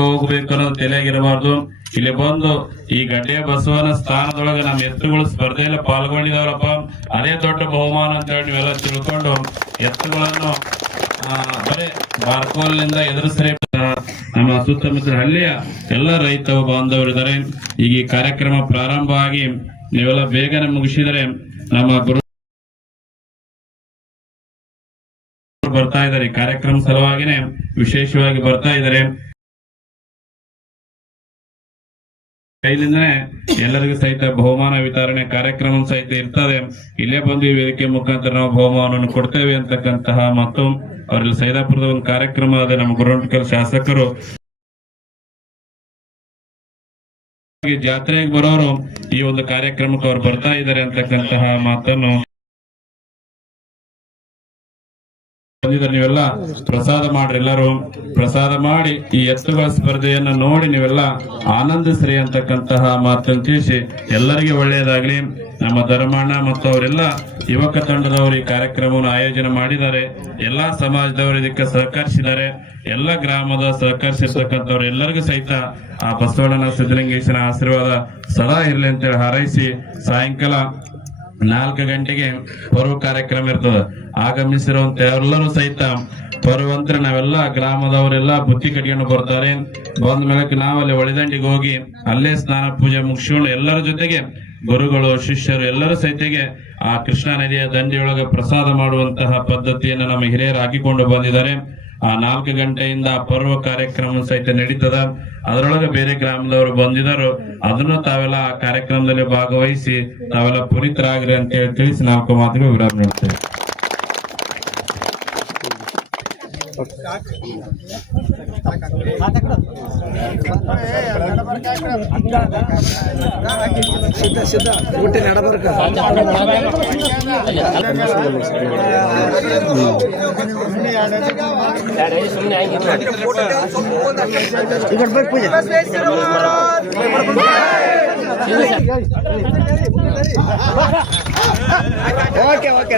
ಹೋಗ್ಬೇಕು ಅನ್ನೋದು ತಲೆಯಾಗಿರಬಾರ್ದು. ಇಲ್ಲಿ ಬಂದು ಈ ಗಡ್ಡೆ ಬಸವನ ಸ್ಥಾನದೊಳಗೆ ನಮ್ಮ ಎತ್ತುಗಳು ಸ್ಪರ್ಧೆಯಲ್ಲಿ ಪಾಲ್ಗೊಂಡಿದಾವರಪ್ಪ ಅದೇ ದೊಡ್ಡ ಬಹುಮಾನ ಅಂತ ಹೇಳಿ ನೀವೆಲ್ಲ ತಿಳ್ಕೊಂಡು ಎತ್ತುಗಳನ್ನು ಬರೀ ಬಾರ್ಕೋಲ್ನಿಂದ ಎದುರಿಸ್ರೆ ನಮ್ಮ ಸುತ್ತಮುತ್ತ ಹಳ್ಳಿಯ ಎಲ್ಲ ರೈತ ಬಾಂಧವರಿದ್ದಾರೆ. ಈಗ ಈ ಕಾರ್ಯಕ್ರಮ ಪ್ರಾರಂಭ ಆಗಿ ನೀವೆಲ್ಲ ಬೇಗನೆ ಮುಗಿಸಿದರೆ ನಮ್ಮ ಗುರು ಬರ್ತಾ ಇದ್ದಾರೆ. ಕಾರ್ಯಕ್ರಮ ಸಲುವಾಗಿನೇ ವಿಶೇಷವಾಗಿ ಬರ್ತಾ ಇದ್ದಾರೆ. ಕೈಲಿಂದನೇ ಎಲ್ಲರಿಗೂ ಸಹಿತ ಬಹುಮಾನ ವಿತರಣೆ ಕಾರ್ಯಕ್ರಮ ಸಹಿತ ಇರ್ತದೆ. ಇಲ್ಲೇ ಬಂದು ವೇದಿಕೆ ಮುಖಾಂತರ ನಾವು ಬಹುಮಾನವನ್ನು ಕೊಡ್ತೇವೆ ಅಂತಕ್ಕಂತಹ ಮತ್ತು ಅವರಲ್ಲಿ ಸೈದಾಪುರದ ಒಂದು ಕಾರ್ಯಕ್ರಮ ಅದೇ, ನಮ್ಮ ಗುರುವಂಟಕಲ್ ಶಾಸಕರು. ಜಾತ್ರೆಗೆ ಬರೋರು ಈ ಒಂದು ಕಾರ್ಯಕ್ರಮಕ್ಕೆ ಅವ್ರು ಬರ್ತಾ ಇದ್ದಾರೆ ಅಂತಕ್ಕಂತಹ ಮಾತನ್ನು ಬಂದಿದ್ದಾರೆ ನೀವೆಲ್ಲ ಪ್ರಸಾದ ಮಾಡ್ರಿ ಎಲ್ಲರೂ. ಪ್ರಸಾದ ಮಾಡಿ ಈ ಎತ್ತುಗಳ ಸ್ಪರ್ಧೆಯನ್ನ ನೋಡಿ ನೀವೆಲ್ಲ ಆನಂದಿಸ್ರಿ ಅಂತಕ್ಕಂತಹ ಮಾತನ್ನು ತಿಳಿಸಿ ಎಲ್ಲರಿಗೆ ಒಳ್ಳೆಯದಾಗ್ಲಿ. ನಮ್ಮ ಧರ್ಮಣ್ಣ ಮತ್ತು ಅವರೆಲ್ಲ ಯುವಕ ತಂಡದವರು ಈ ಕಾರ್ಯಕ್ರಮವನ್ನು ಆಯೋಜನೆ ಮಾಡಿದ್ದಾರೆ. ಎಲ್ಲಾ ಸಮಾಜದವರು ಇದಕ್ಕೆ ಸಹಕರಿಸಿದ್ದಾರೆ. ಎಲ್ಲ ಗ್ರಾಮದ ಸಹಕರಿಸಿರ್ತಕ್ಕಂಥವ್ರು ಎಲ್ಲರಿಗೂ ಸಹಿತ ಆ ಬಸವಣ್ಣನ ಸಿದ್ದಲಿಂಗೇಶನ ಆಶೀರ್ವಾದ ಸದಾ ಇರಲಿ ಅಂತೇಳಿ ಹಾರೈಸಿ ಸಾಯಂಕಾಲ ನಾಲ್ಕು ಗಂಟೆಗೆ ಪರ್ವ ಕಾರ್ಯಕ್ರಮ ಇರ್ತದ. ಆಗಮಿಸಿರುವಂತ ಎಲ್ಲರೂ ಸಹಿತ ಬರುವಂತರ ನಾವೆಲ್ಲ ಗ್ರಾಮದವರೆಲ್ಲ ಬುತ್ತಿ ಕಟ್ಕೊಂಡು ಬರ್ತಾರೆ. ಬಂದ ಮೇಲೆ ನಾವಲ್ಲಿ ಒಳಿದಂಡಿಗೆ ಹೋಗಿ ಅಲ್ಲೇ ಸ್ನಾನ ಪೂಜೆ ಮುಗಿಸ್ಕೊಂಡು ಎಲ್ಲರ ಜೊತೆಗೆ ಗುರುಗಳು, ಶಿಷ್ಯರು ಎಲ್ಲರೂ ಸಹಿತೆಗೆ ಆ ಕೃಷ್ಣಾ ನದಿಯ ದಂಡೆಯೊಳಗೆ ಪ್ರಸಾದ ಮಾಡುವಂತಹ ಪದ್ಧತಿಯನ್ನು ನಮ್ಮ ಹಿರಿಯರು ಹಾಕಿಕೊಂಡು ಬಂದಿದ್ದಾರೆ. ಆ ನಾಲ್ಕು ಗಂಟೆಯಿಂದ ಪೂರ್ವ ಪರ್ವ ಕಾರ್ಯಕ್ರಮ ಸಹಿತ ನಡೀತದ. ಅದರೊಳಗೆ ಬೇರೆ ಗ್ರಾಮದವರು ಬಂದಿದ್ದರು. ಅದನ್ನು ತಾವೆಲ್ಲ ಆ ಕಾರ್ಯಕ್ರಮದಲ್ಲಿ ಭಾಗವಹಿಸಿ ತಾವೆಲ್ಲ ಪುನೀತರಾಗ್ರಿ ಅಂತ ಹೇಳಿ ತಿಳಿಸಿ ನಾಲ್ಕು ಮಾತುಗಳು ವಿರಾಮ ನೀಡ್ತೇವೆ. ಊಟ ನಡಬರ್ಕ ಈ ಕಡೆ ಬರ್ರಿ ಪೂಜೆ ಓಕೆ ಓಕೆ